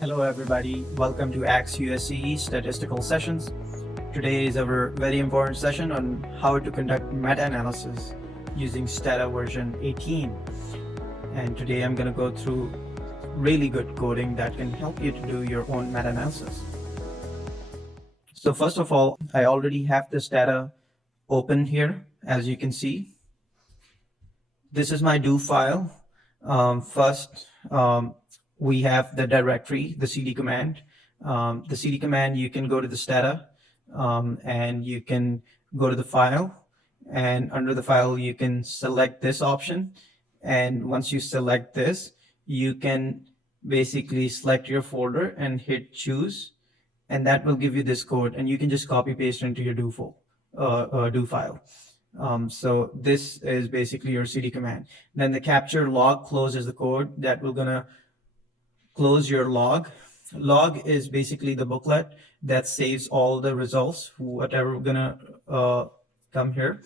Hello everybody, welcome to AxeUSCE Statistical Sessions. Today is our very important session on how to conduct meta-analysis using STATA version 18. And today I'm going to go through really good coding that can help you to do your own meta-analysis. So first of all, I already have the STATA open here, as you can see. This is my do file. First, we have the directory, the cd command. The cd command, you can go to the STATA and you can go to the file, and under the file you can select this option, and once you select this you can basically select your folder and hit choose, and that will give you this code, and you can just copy paste into your do file. So this is basically your cd command. Then the capture log close is the code that we're gonna close your log. Log is basically the booklet that saves all the results, whatever we're gonna come here.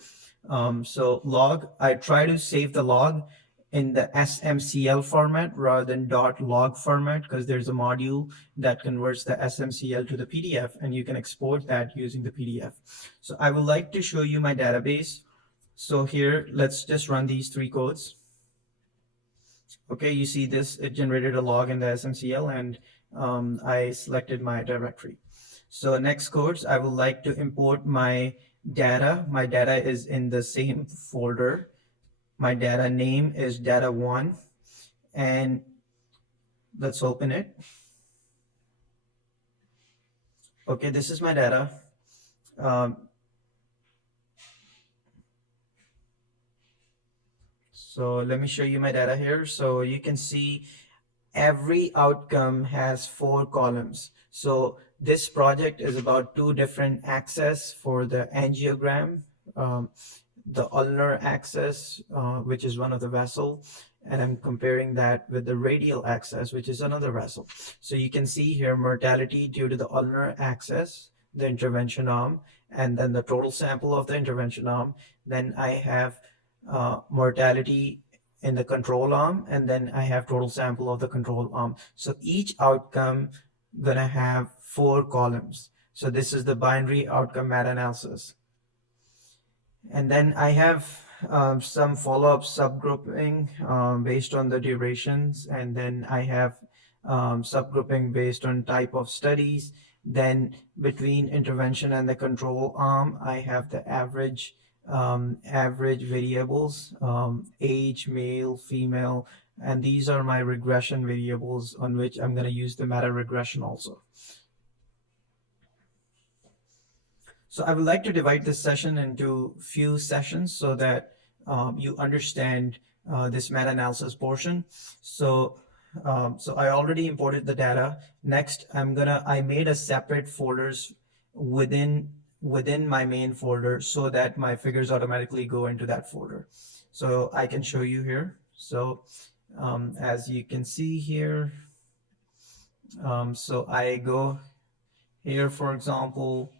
So log, I try to save the log in the SMCL format rather than .log format, because there's a module that converts the SMCL to the PDF, and you can export that using the PDF. So I would like to show you my database. So here, let's just run these three codes. Okay, you see this, it generated a log in the SMCL, and I selected my directory. So next codes, I would like to import my data. My data is in the same folder. My data name is data1, and let's open it. Okay, this is my data. So let me show you my data here. So you can see every outcome has 4 columns. So this project is about 2 different axes for the angiogram. The ulnar axis, which is one of the vessel, and I'm comparing that with the radial axis, which is another vessel. So you can see here mortality due to the ulnar axis, the intervention arm, and then the total sample of the intervention arm. Then I have mortality in the control arm, and then I have total sample of the control arm. So each outcome gonna have 4 columns. So this is the binary outcome meta-analysis. And then I have some follow-up subgrouping based on the durations, and then I have subgrouping based on type of studies. Then between intervention and the control arm, I have the average variables, age, male, female, and these are my regression variables on which I'm going to use the meta-regression also. So I would like to divide this session into few sessions so that you understand this meta-analysis portion. So I already imported the data. Next, I made a separate folders within my main folder so that my figures automatically go into that folder. So I can show you here. So as you can see here, so I go here, for example,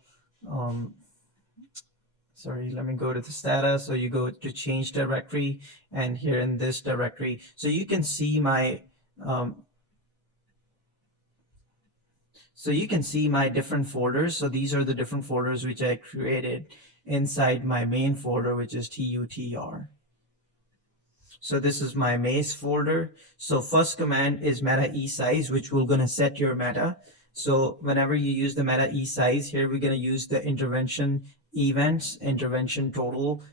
sorry, let me go to the STATA. So you go to change directory, and here in this directory, so you can see my different folders. So these are the different folders which I created inside my main folder, which is TUTR. So this is my maze folder. So first command is meta esize, which we're going to set your meta. So whenever you use the meta esize, here we're going to use the intervention events, intervention total,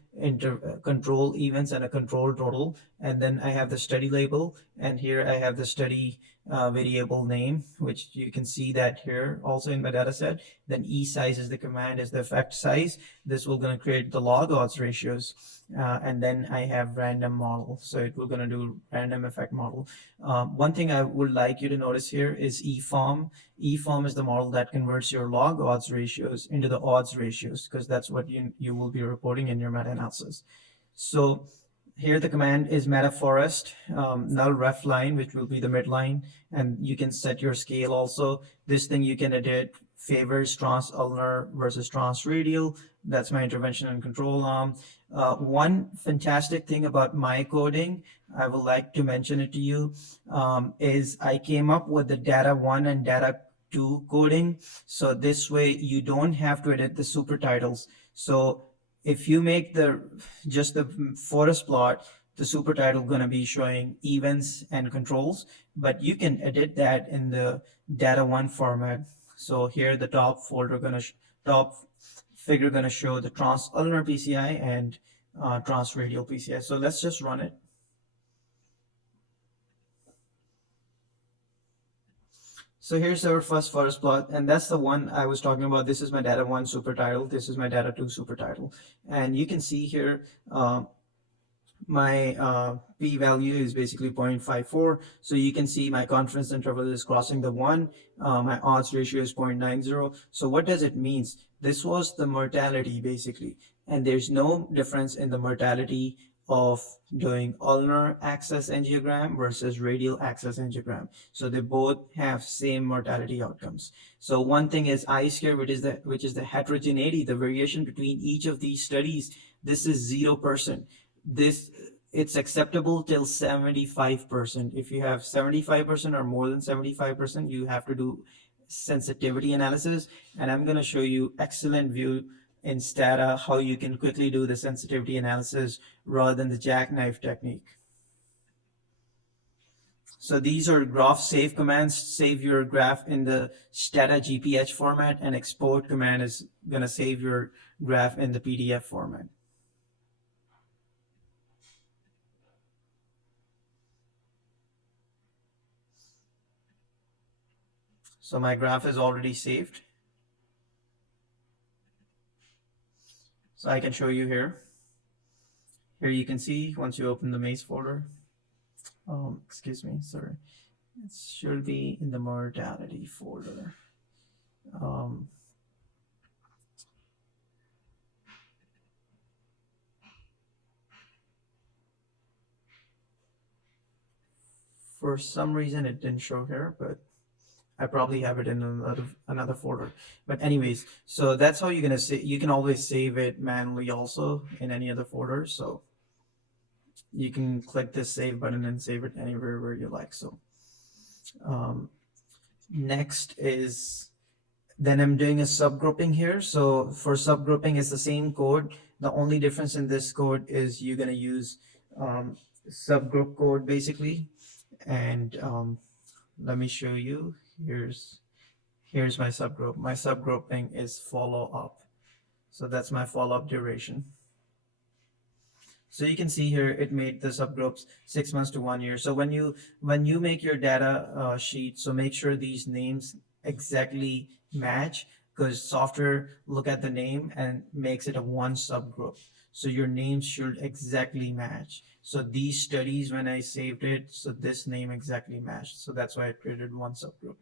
control events, and a control total. And then I have the study label, and here I have the study variable name, which you can see that here also in my data set. Then esize is the command, is the effect size. This will going to create the log odds ratios. And then I have random model, so it will going to do random effect model. One thing I would like you to notice here is eForm. eForm is the model that converts your log odds ratios into the odds ratios, because that's what you will be reporting in your meta-analysis. So here the command is meta-forest, null ref line, which will be the midline, and you can set your scale also. This thing you can edit favors transulnar versus transradial. That's my intervention and control arm. One fantastic thing about my coding, I would like to mention it to you, is I came up with the data 1 and data 2 coding. So this way you don't have to edit the super titles. So if you make just the forest plot, the super title going to be showing events and controls, but you can edit that in the data 1 format. So here the top folder top figure going to show the transulnar PCI and transradial PCI. So let's just run it. So here's our first forest plot, and that's the one I was talking about. This is my data 1 super title. This is my data 2 super title. And you can see here my p-value is basically 0.54. So you can see my confidence interval is crossing the 1. My odds ratio is 0.90. So what does it mean? This was the mortality basically, and there's no difference in the mortality of doing ulnar axis angiogram versus radial axis angiogram. So they both have same mortality outcomes. So one thing is I-square, which is the heterogeneity, the variation between each of these studies. This is 0%. It's acceptable till 75%. If you have 75% or more than 75%, you have to do sensitivity analysis, and I'm going to show you excellent view in STATA how you can quickly do the sensitivity analysis rather than the jackknife technique. So these are graph save commands. Save your graph in the STATA GPH format, and export command is going to save your graph in the PDF format. So my graph is already saved. So I can show you here. Here you can see once you open the maze folder. Excuse me, sorry. It should be in the mortality folder. For some reason it didn't show here, but I probably have it in another folder. But anyways, so that's how you're gonna say. You can always save it manually also in any other folder. So you can click this save button and save it anywhere where you like. So next is, then I'm doing a subgrouping here. So for subgrouping, it's the same code. The only difference in this code is you're gonna use subgroup code basically. And let me show you. Here's my subgroup. My subgrouping is follow up. So that's my follow-up duration. So you can see here it made the subgroups 6 months to 1 year. So when you make your data sheet, so make sure these names exactly match, because software look at the name and makes it a one subgroup. So your names should exactly match. So these studies, when I saved it, so this name exactly matched. So that's why I created one subgroup.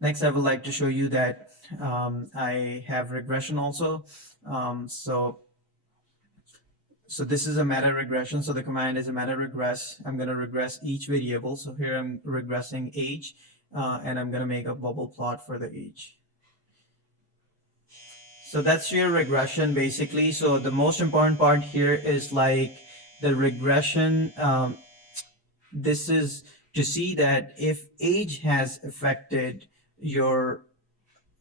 Next, I would like to show you that I have regression also. So this is a meta-regression. So the command is a meta-regress. I'm going to regress each variable. So here I'm regressing age, and I'm going to make a bubble plot for the age. So that's your regression basically. So the most important part here is like the regression. This is to see that if age has affected your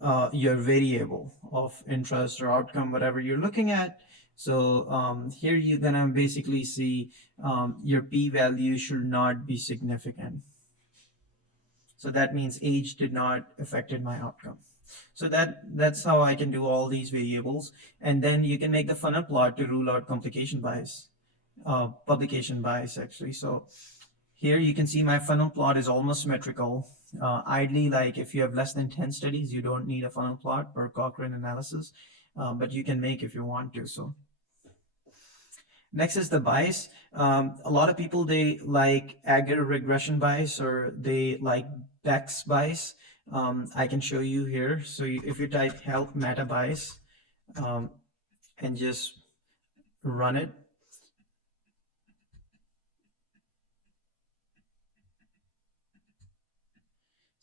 variable of interest or outcome, whatever you're looking at. So here you're gonna basically see your p-value should not be significant. So that means age did not affected my outcome. So that's how I can do all these variables. And then you can make the funnel plot to rule out complication bias, publication bias actually. So here you can see my funnel plot is almost symmetrical. Ideally, like if you have less than 10 studies, you don't need a funnel plot per Cochrane analysis, but you can make if you want to. So next is the bias. A lot of people, they like aggregate regression bias, or they like Beck's bias. I can show you here. So if you type help meta bias and just run it,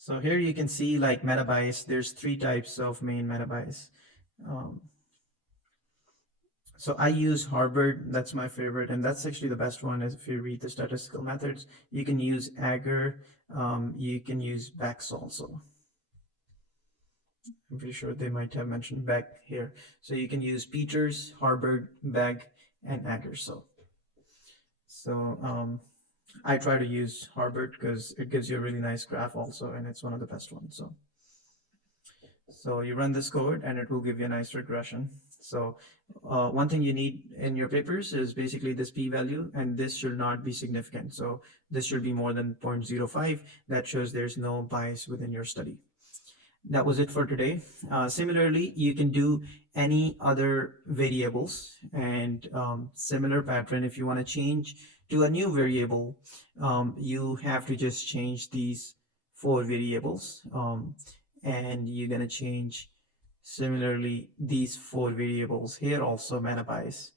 So here you can see like meta bias. There's three types of main meta bias. Um, so I use Harvard. That's my favorite, and that's actually the best one. Is if you read the statistical methods, you can use Agar. You can use Beck's also. I'm pretty sure they might have mentioned Beck here. So you can use Peters, Harvard, Beck, and Agar. So I try to use Harvard because it gives you a really nice graph also, and it's one of the best ones. So you run this code and it will give you a nice regression. So one thing you need in your papers is basically this p-value, and this should not be significant. So this should be more than 0.05. That shows there's no bias within your study. That was it for today. Similarly, you can do any other variables, and similar pattern. If you want to change to a new variable, you have to just change these 4 variables, and you're going to change similarly these 4 variables here also meta bias,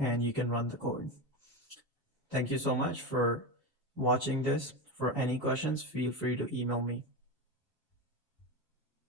and you can run the code. Thank you so much for watching this. For any questions, feel free to email me.